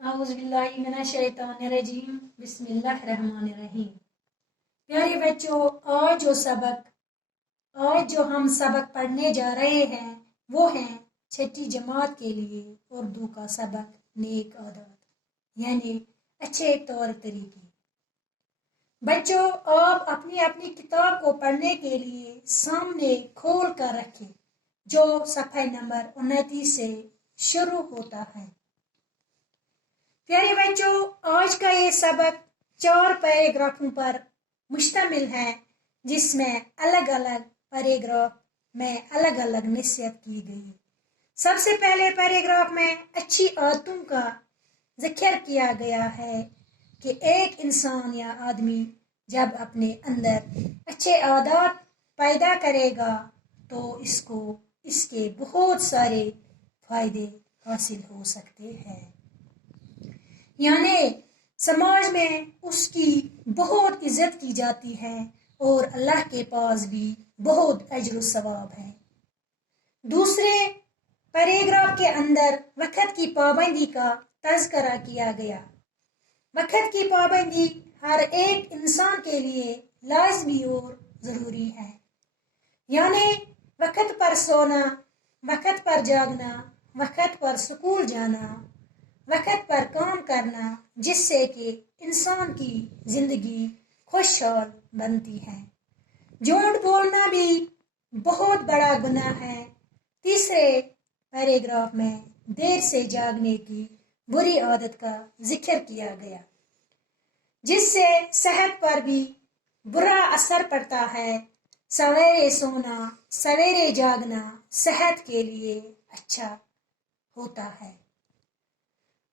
اعوذ باللہ من الشیطان الرجیم بسم اللہ الرحمن الرحیم۔ پیارے بچوں، آج جو ہم سبق پڑھنے جا رہے ہیں وہ ہیں چھٹی جماعت کے لیے اردو کا سبق نیک عادات، یعنی اچھے طور طریقے۔ بچوں، آپ اپنی اپنی کتاب کو پڑھنے کے لیے سامنے کھول کر رکھیں جو صفحہ نمبر 29 سے شروع ہوتا ہے۔ پیارے بچوں، آج کا یہ سبق 4 پیراگرافوں پر مشتمل ہے، جس میں الگ الگ پیراگراف میں الگ الگ نصیحت کی گئی۔ سب سے پہلے پیراگراف میں اچھی عادتوں کا ذکر کیا گیا ہے کہ ایک انسان یا آدمی جب اپنے اندر اچھے عادات پیدا کرے گا تو اس کے بہت سارے فائدے حاصل ہو سکتے ہیں، یعنی سماج میں اس کی بہت عزت کی جاتی ہے اور اللہ کے پاس بھی بہت اجر و ثواب ہے۔ دوسرے پیراگراف کے اندر وقت کی پابندی کا تذکرہ کیا گیا۔ وقت کی پابندی ہر ایک انسان کے لیے لازمی اور ضروری ہے، یعنی وقت پر سونا، وقت پر جاگنا، وقت پر سکول جانا، وقت پر کام کرنا، جس سے کہ انسان کی زندگی خوشحال بنتی ہے۔ جھوٹ بولنا بھی بہت بڑا گناہ ہے۔ تیسرے پیراگراف میں دیر سے جاگنے کی بری عادت کا ذکر کیا گیا، جس سے صحت پر بھی برا اثر پڑتا ہے۔ سویرے سونا، سویرے جاگنا صحت کے لیے اچھا ہوتا ہے۔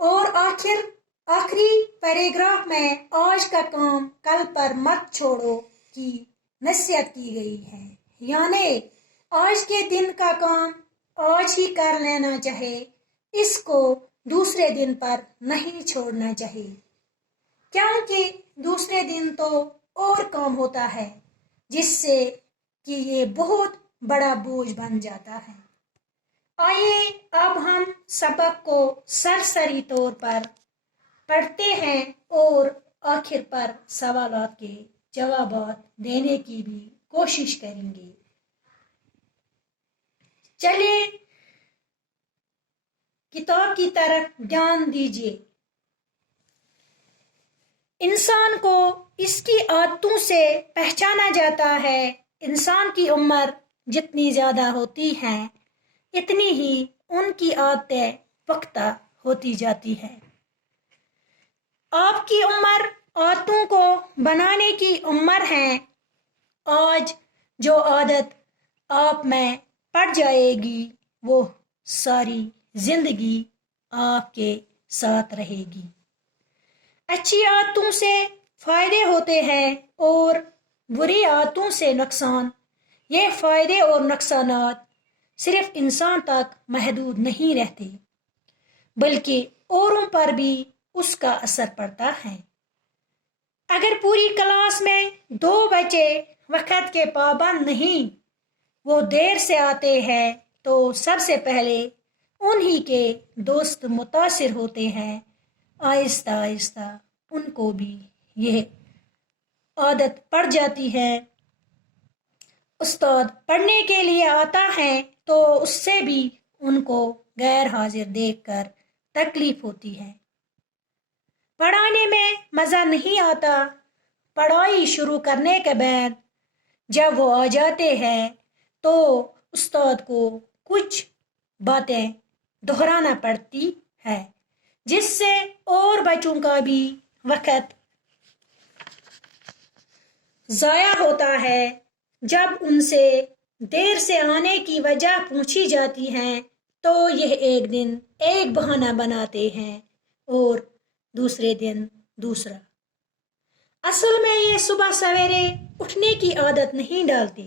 اور آخری پیراگراف میں آج کا کام کل پر مت چھوڑو کی نصیحت کی گئی ہے، یعنی آج کے دن کا کام آج ہی کر لینا چاہیے، اس کو دوسرے دن پر نہیں چھوڑنا چاہیے، کیونکہ دوسرے دن تو اور کام ہوتا ہے جس سے کہ یہ بہت بڑا بوجھ بن جاتا ہے۔ آئیے اب ہم سبق کو سرسری طور پر پڑھتے ہیں اور آخر پر سوالات کے جوابات دینے کی بھی کوشش کریں گے۔ چلیے کتاب کی طرف دھیان دیجیے۔ انسان کو اس کی عادتوں سے پہچانا جاتا ہے۔ انسان کی عمر جتنی زیادہ ہوتی ہے اتنی ہی ان کی عادتیں پختہ ہوتی جاتی ہے۔ آپ کی عمر عادتوں کو بنانے کی عمر ہے۔ آج جو عادت آپ میں پڑ جائے گی وہ ساری زندگی آپ کے ساتھ رہے گی۔ اچھی عادتوں سے فائدے ہوتے ہیں اور بری عادتوں سے نقصان۔ یہ فائدے اور نقصانات صرف انسان تک محدود نہیں رہتے بلکہ اوروں پر بھی اس کا اثر پڑتا ہے۔ اگر پوری کلاس میں 2 بچے وقت کے پابند نہیں، وہ دیر سے آتے ہیں، تو سب سے پہلے انہی کے دوست متاثر ہوتے ہیں۔ آہستہ آہستہ ان کو بھی یہ عادت پڑ جاتی ہے۔ استاد پڑھنے کے لیے آتا ہے تو اس سے بھی ان کو غیر حاضر دیکھ کر تکلیف ہوتی ہے۔ پڑھانے میں مزہ نہیں آتا۔ پڑھائی شروع کرنے کے بعد جب وہ آ جاتے ہیں تو استاد کو کچھ باتیں دہرانا پڑتی ہے، جس سے اور بچوں کا بھی وقت ضائع ہوتا ہے۔ جب ان سے دیر سے آنے کی وجہ پوچھی جاتی ہے تو یہ ایک دن ایک بہانہ بناتے ہیں اور دوسرے دن دوسرا۔ اصل میں یہ صبح سویرے اٹھنے کی عادت نہیں ڈالتے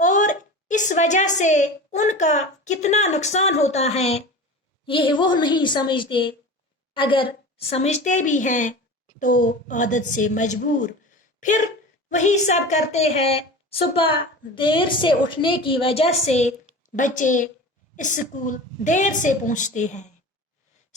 اور اس وجہ سے ان کا کتنا نقصان ہوتا ہے یہ وہ نہیں سمجھتے۔ اگر سمجھتے بھی ہیں تو عادت سے مجبور پھر وہی سب کرتے ہیں۔ صبح دیر سے اٹھنے کی وجہ سے بچے اسکول دیر سے پہنچتے ہیں۔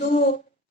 2,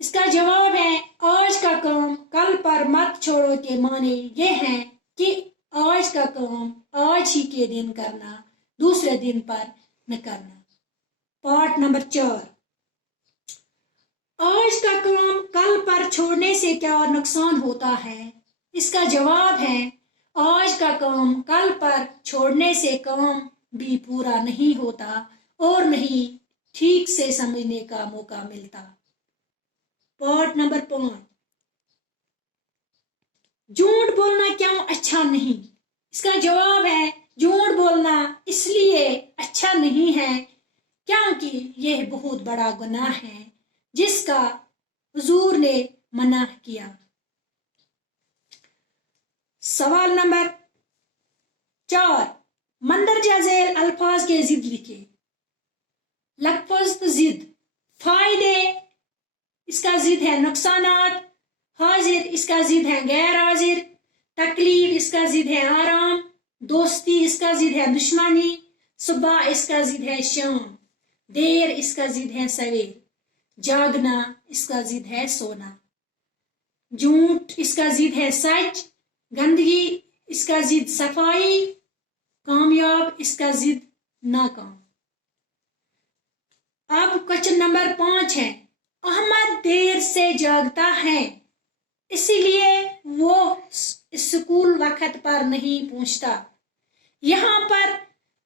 اس کا جواب ہے آج کا کام کل پر مت چھوڑو کے معنی یہ ہیں کہ آج کا کام آج ہی کے دن کرنا، دوسرے دن پر نہ کرنا۔ پارٹ نمبر 4، آج کا کام کل پر چھوڑنے سے کیا نقصان ہوتا ہے؟ اس کا جواب ہے آج کا کام کل پر چھوڑنے سے کام بھی پورا نہیں ہوتا اور نہیں ٹھیک سے سمجھنے کا موقع ملتا۔ پارٹ نمبر 5، جھوٹ بولنا کیوں اچھا نہیں؟ اس کا جواب ہے جھوٹ بولنا اس لیے اچھا نہیں ہے کیونکہ یہ بہت بڑا گناہ ہے جس کا حضور نے منع کیا۔ سوال نمبر 4، مندرجہ ذیل الفاظ کے ضد لکھے۔ لفظ ضد، فائدے اس کا ضد ہے نقصانات، حاضر اس کا ضد ہے غیر حاضر، تکلیف اس کا ضد ہے آرام، دوستی اس کا ضد ہے دشمنی، صبح اس کا ضد ہے شام، دیر اس کا ضد ہے سویر، جاگنا اس کا ضد ہے سونا، جھوٹ اس کا ضد ہے سچ، گندگی اس کا ضد صفائی، کامیاب اس کا ضد ناکام۔ اب کوشچن نمبر 5 ہے، احمد دیر سے جاگتا ہے اسی لیے وہ اسکول وقت پر نہیں پہنچتا۔ یہاں پر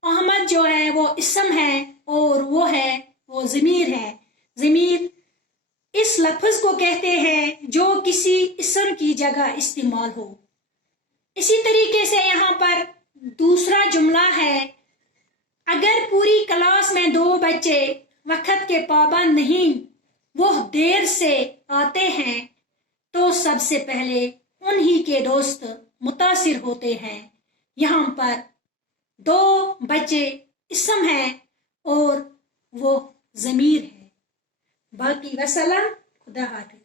احمد جو ہے وہ اسم ہے اور وہ ضمیر ہے۔ ضمیر اس لفظ کو کہتے ہیں جو کسی اسم کی جگہ استعمال ہو۔ اسی طریقے سے یہاں پر دوسرا جملہ ہے، اگر پوری کلاس میں 2 بچے وقت کے پابند نہیں، وہ دیر سے آتے ہیں تو سب سے پہلے انہی کے دوست متاثر ہوتے ہیں۔ یہاں پر 2 بچے اسم ہے اور وہ ضمیر ہے۔ باقی وسلام، خدا حافظ۔